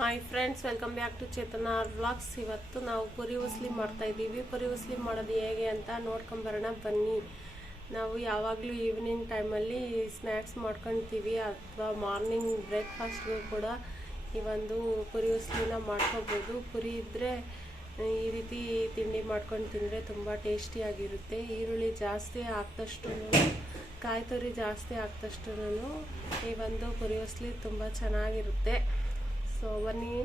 Hi friends, welcome back to Chetana vlogs. ಇವತ್ತು ನಾವು ಪುರಿ ಉಸ್ಲಿ ಮಾಡ್ತಾ ಇದ್ದೀವಿ. ಪುರಿ ಉಸ್ಲಿ ಮಾಡೋದು ಹೇಗೆ ಅಂತ ನೋಡ್ಕೊಂಬರೋಣ ಬನ್ನಿ. ನಾವು ಯಾವಾಗಲೂ ಈವ್ನಿಂಗ್ ಟೈಮಲ್ಲಿ ಸ್ನ್ಯಾಕ್ಸ್ ಮಾಡ್ಕೊತೀವಿ ಅಥವಾ ಮಾರ್ನಿಂಗ್ ಬ್ರೇಕ್ಫಾಸ್ಟ್ಗೂ ಕೂಡ ಈ ಒಂದು ಪುರಿ ಉಸ್ಲಿನ ಮಾಡ್ಕೋಬೋದು. ಪುರಿ ಇದ್ದರೆ ಈ ರೀತಿ ತಿಂಡಿ ಮಾಡ್ಕೊಂಡು ತಿಂದರೆ ತುಂಬ ಟೇಸ್ಟಿಯಾಗಿರುತ್ತೆ. ಈರುಳ್ಳಿ ಜಾಸ್ತಿ ಹಾಕ್ದಷ್ಟು, ಕಾಯಿ ತುರಿ ಜಾಸ್ತಿ ಹಾಕ್ದಷ್ಟು ಈ ಒಂದು ಪುರಿ ಉಸ್ಲಿ ತುಂಬ ಚೆನ್ನಾಗಿರುತ್ತೆ. ಸೊ ಬನ್ನಿ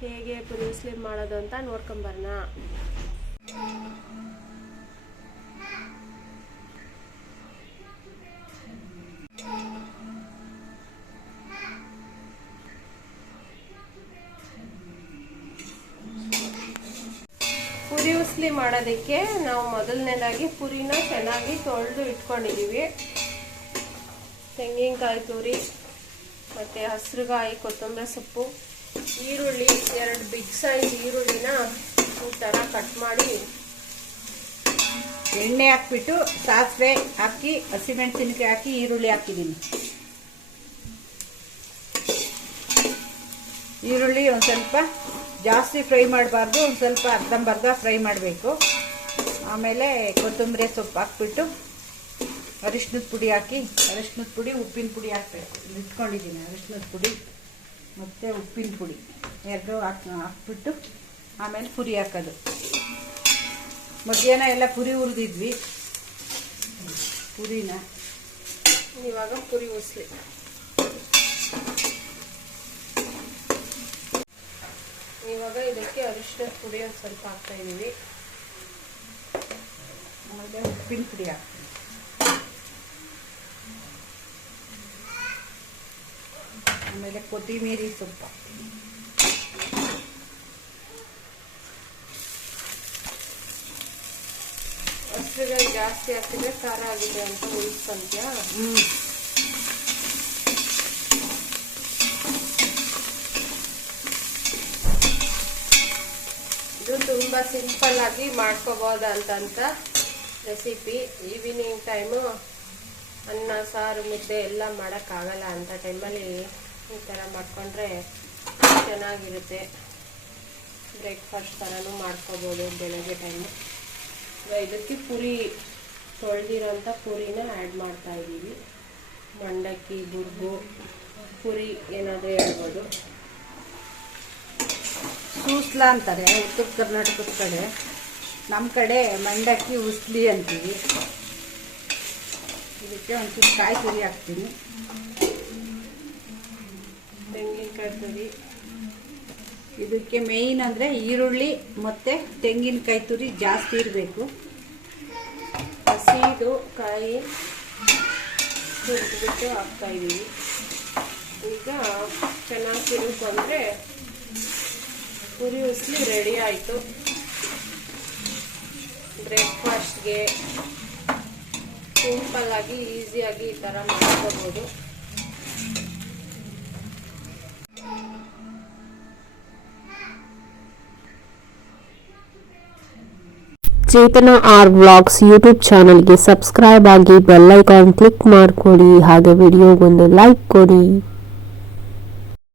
ಹೇಗೆ ಪುರಿ ಉಸ್ಲಿ ಮಾಡೋದು ಅಂತ ನೋಡ್ಕೊಂಬರೋಣ. ಪುರಿ ಉಸ್ಲಿ ಮಾಡೋದಕ್ಕೆ ನಾವು ಮೊದಲನೇದಾಗಿ ಪುರಿನ ಚೆನ್ನಾಗಿ ತೊಳೆದು ಇಟ್ಕೊಂಡಿದ್ದೀವಿ. ತೆಂಗಿನಕಾಯಿ ತುರಿ ಮತ್ತು ಹಸಿರುಗಾಯಿ, ಕೊತ್ತಂಬರಿ ಸೊಪ್ಪು, ಈರುಳ್ಳಿ, 2 ಬಿಗ್ ಸೈಜ್ ಈರುಳ್ಳಿನ ಈ ಥರ ಕಟ್ ಮಾಡಿ ಎಣ್ಣೆ ಹಾಕ್ಬಿಟ್ಟು ಸಾಸಿವೆ ಹಾಕಿ ಹಸಿಮೆಣಸಿನಕಾಯಿ ಹಾಕಿ ಈರುಳ್ಳಿ ಹಾಕಿದ್ದೀನಿ. ಈರುಳ್ಳಿ ಒಂದು ಸ್ವಲ್ಪ ಜಾಸ್ತಿ ಫ್ರೈ ಮಾಡಬಾರ್ದು, ಒಂದು ಸ್ವಲ್ಪ ಅರ್ಧಂಬರ್ಧ ಫ್ರೈ ಮಾಡಬೇಕು. ಆಮೇಲೆ ಕೊತ್ತಂಬರಿ ಸೊಪ್ಪು ಹಾಕ್ಬಿಟ್ಟು ಅರಿಶಿನದ ಪುಡಿ ಹಾಕಿ, ಅರಿಶಿನದ ಪುಡಿ ಉಪ್ಪಿನ ಪುಡಿ ಹಾಕಬೇಕು. ಇಲ್ಲಿ ಇಟ್ಕೊಂಡಿದ್ದೀನಿ ಅರಿಶಿನದ ಪುಡಿ ಮತ್ತು ಉಪ್ಪಿನ ಪುಡಿ ಎರಡು ಹಾಕ್ಬಿಟ್ಟು ಆಮೇಲೆ ಪುರಿ ಹಾಕೋದು. ಮಧ್ಯಾಹ್ನ ಎಲ್ಲ ಪುರಿ ಹುರಿದಿದ್ವಿ, ಪುರಿನ ಇವಾಗ ಪುರಿ ಉಸ್ಲಿ. ಇವಾಗ ಇದಕ್ಕೆ ಅರಿಶಿನದ ಪುಡಿ ಒಂದು ಸ್ವಲ್ಪ ಹಾಕ್ತಾ ಇದ್ದೀವಿ. ಆಮೇಲೆ ಉಪ್ಪಿನ ಪುಡಿ ಹಾಕ್ತೀವಿ. ಆಮೇಲೆ ಕೊತ್ತಿಮೀರಿ ಸೊಪ್ಪು, ಹಸಿರುಗಾಯಿ ಜಾಸ್ತಿ ಹಾಕಿದ್ರೆ ಖಾರ ಆಗಿದೆ ಅಂತ ಉಳಿಸ್ಕೊಂತೀಯ. ಇದು ತುಂಬ ಸಿಂಪಲ್ ಆಗಿ ಮಾಡ್ಕೋಬೋದಂತ ರೆಸಿಪಿ. ಈವ್ನಿಂಗ್ ಟೈಮು ಅನ್ನ ಸಾರು ಮುದ್ದೆ ಎಲ್ಲ ಮಾಡೋಕ್ಕಾಗಲ್ಲ ಅಂತ ಟೈಮಲ್ಲಿ ಈ ಥರ ಮಾಡಿಕೊಂಡ್ರೆ ಚೆನ್ನಾಗಿರುತ್ತೆ. ಬ್ರೇಕ್ಫಾಸ್ಟ್ ಥರನೂ ಮಾಡ್ಕೋಬೋದು ಬೆಳಗ್ಗೆ ಟೈಮು. ಇದಕ್ಕೆ ಪುರಿ ತೊಳೆದಿರೋಂಥ ಪುರಿನ ಆ್ಯಡ್ ಮಾಡ್ತಾ ಇದ್ದೀವಿ. ಮಂಡಕ್ಕಿ, ಬುರ್ಗು, ಪುರಿ ಏನಾದರೂ ಹೇಳ್ಬೋದು. ಸೂಸ್ಲ ಅಂತಾರೆ ಉತ್ತರ ಕರ್ನಾಟಕದ ಕಡೆ, ನಮ್ಮ ಕಡೆ ಮಂಡಕ್ಕಿ ಉಸ್ಲಿ ಅಂತೀವಿ. ಇದಕ್ಕೆ ಒಂಚೂರು ಕಾಯಿ ತುರಿ ಹಾಕ್ತೀನಿ, ತೆಂಗಿನಕಾಯಿ ತುರಿ. ಇದಕ್ಕೆ ಮೇಯ್ನ್ ಅಂದರೆ ಈರುಳ್ಳಿ ಮತ್ತು ತೆಂಗಿನಕಾಯಿ ತುರಿ ಜಾಸ್ತಿ ಇರಬೇಕು. ಹಸಿದು ಕಾಯಿ ತುರಿದ್ಬಿಟ್ಟು ಹಾಕ್ತಾಯಿದ್ದೀವಿ. ಈಗ ಚೆನ್ನಾಗಿ ತಿರುಗ್ಕೊಂಡ್ರೆ ಪುರಿ ಉಸ್ಲಿ ರೆಡಿ ಆಯಿತು. ಬ್ರೇಕ್ಫಾಸ್ಟ್ಗೆ ಸಿಂಪಲ್ ಆಗಿ ಈಸಿಯಾಗಿ ಈ ಥರ ಮಾಡ್ಕೋಬೋದು. ಚೇತನ ಆರ್ ವ್ಲಾಗ್ಸ್ ಯೂಟ್ಯೂಬ್ ಚಾನಲ್ಗೆ ಸಬ್ಸ್ಕ್ರೈಬ್ ಆಗಿ ಬೆಲ್ ಐಕಾನ್ ಕ್ಲಿಕ್ ಮಾಡಿಕೊಡಿ. ಹಾಗೆ ವಿಡಿಯೋಗೊಂದು ಲೈಕ್ ಕೊಡಿ.